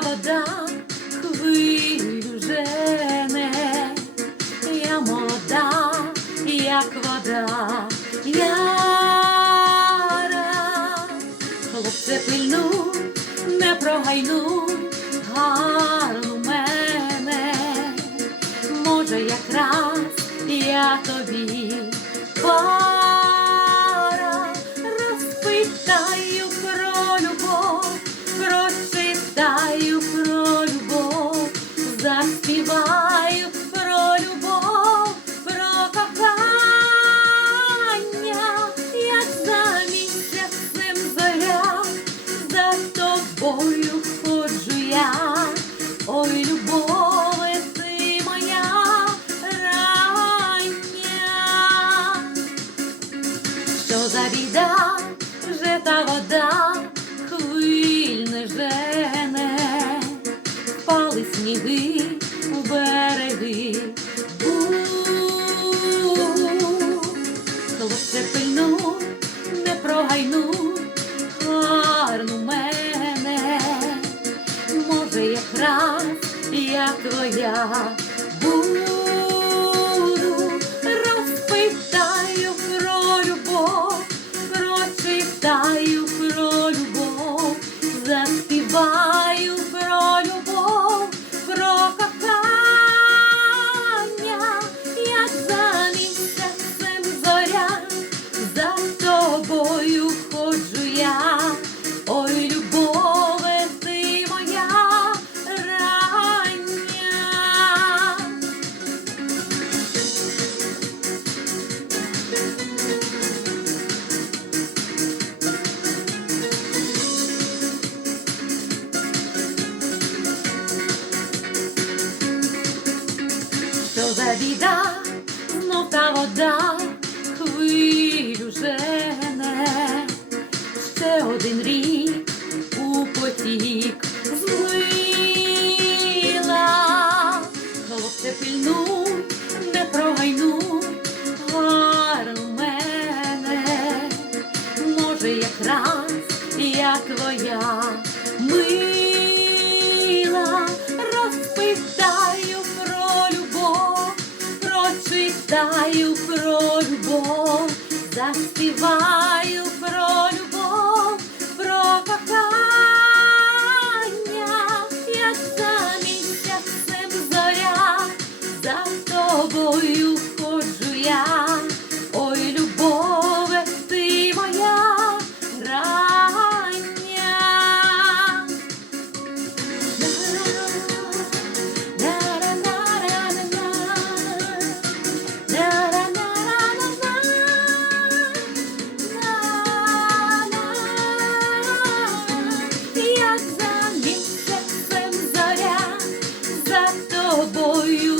вода хвилю жене, я молода, як вода, яра, хлопце пильну, не прогайну, гарну мене, може якраз я тобі прочитаю про любов, заспіваю про любов, про кохання, як за місяцем зоря, за тобою ходжу я, ой, любове ти моя рання. Що за біда, вже та вода впали сніги в береги. У, пильну, не прогайну, гарну мене, може якраз я твоя буду, розпитаю Що за біда, знов та вода, хвилю жене, любов, for you.